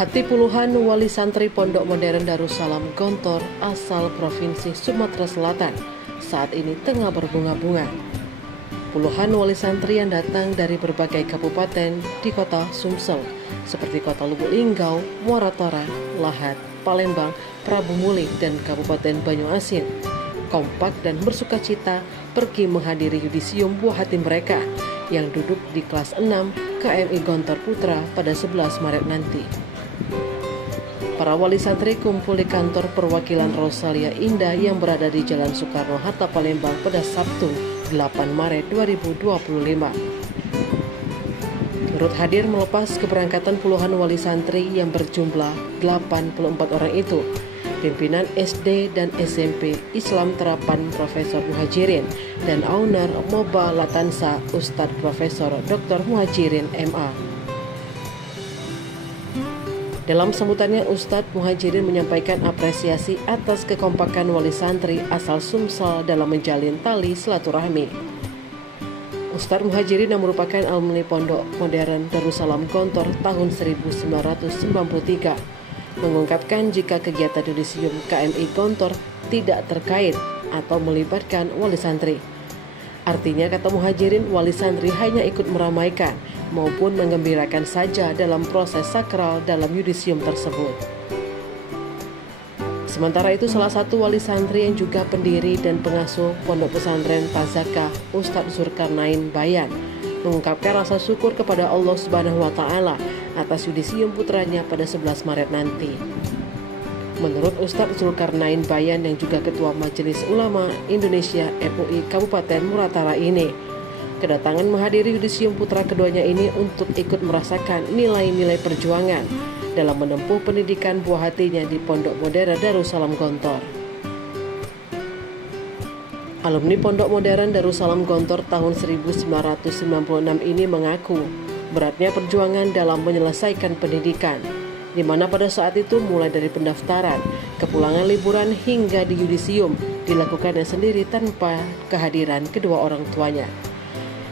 Hati puluhan wali santri Pondok Modern Darussalam Gontor asal Provinsi Sumatera Selatan saat ini tengah berbunga-bunga. Puluhan wali santri yang datang dari berbagai kabupaten di kota Sumsel seperti kota Lubuk Linggau, Muara Tora, Lahat, Palembang, Prabu Muli, dan Kabupaten Banyuasin kompak dan bersukacita pergi menghadiri yudisium buah hati mereka yang duduk di kelas 6 KMI Gontor Putra pada 11 Maret nanti. Para wali santri kumpul di kantor perwakilan Rosalia Indah yang berada di Jalan Soekarno-Hatta, Palembang pada Sabtu 8 Maret 2025. Turut hadir melepas keberangkatan puluhan wali santri yang berjumlah 84 orang itu, pimpinan SD dan SMP Islam Terapan Profesor Muhajirin dan owner Moba Latansa Ustadz Profesor Dr. Muhajirin MA. Dalam sambutannya, Ustadz Muhajirin menyampaikan apresiasi atas kekompakan wali santri asal Sumsel dalam menjalin tali silaturahmi. Ustadz Muhajirin yang merupakan alumni Pondok Modern Darussalam Gontor tahun 1993 mengungkapkan jika kegiatan yudisium KMI Gontor tidak terkait atau melibatkan wali santri. Artinya, kata Muhajirin, wali santri hanya ikut meramaikan maupun menggembirakan saja dalam proses sakral dalam yudisium tersebut. Sementara itu, salah satu wali santri yang juga pendiri dan pengasuh Pondok Pesantren Tazakah, Ustadz Zulkarnain Bayan, mengungkapkan rasa syukur kepada Allah Subhanahu wa Ta'ala atas yudisium putranya pada 11 Maret nanti. Menurut Ustadz Zulkarnain Bayan yang juga Ketua Majelis Ulama Indonesia MUI Kabupaten Muratara ini, kedatangan menghadiri yudisium putra keduanya ini untuk ikut merasakan nilai-nilai perjuangan dalam menempuh pendidikan buah hatinya di Pondok Modern Darussalam Gontor. Alumni Pondok Modern Darussalam Gontor tahun 1996 ini mengaku beratnya perjuangan dalam menyelesaikan pendidikan, di mana pada saat itu mulai dari pendaftaran, kepulangan liburan hingga di yudisium dilakukannya sendiri tanpa kehadiran kedua orang tuanya.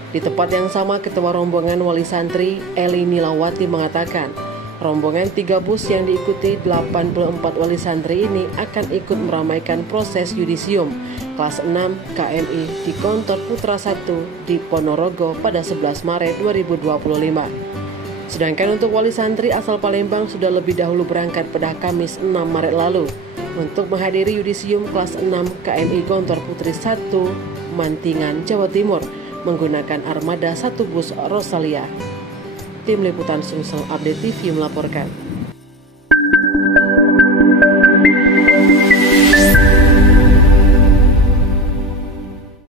Di tempat yang sama, Ketua Rombongan Wali Santri Eli Nilawati mengatakan, rombongan 3 bus yang diikuti 84 wali santri ini akan ikut meramaikan proses yudisium kelas 6 KMI di Gontor Putra 1 di Ponorogo pada 11 Maret 2025. Sedangkan untuk wali santri asal Palembang sudah lebih dahulu berangkat pada Kamis 6 Maret lalu untuk menghadiri yudisium kelas 6 KMI Gontor Putri 1 Mantingan, Jawa Timur menggunakan armada 1 bus Rosalia. Tim Liputan Sumsel Update TV melaporkan.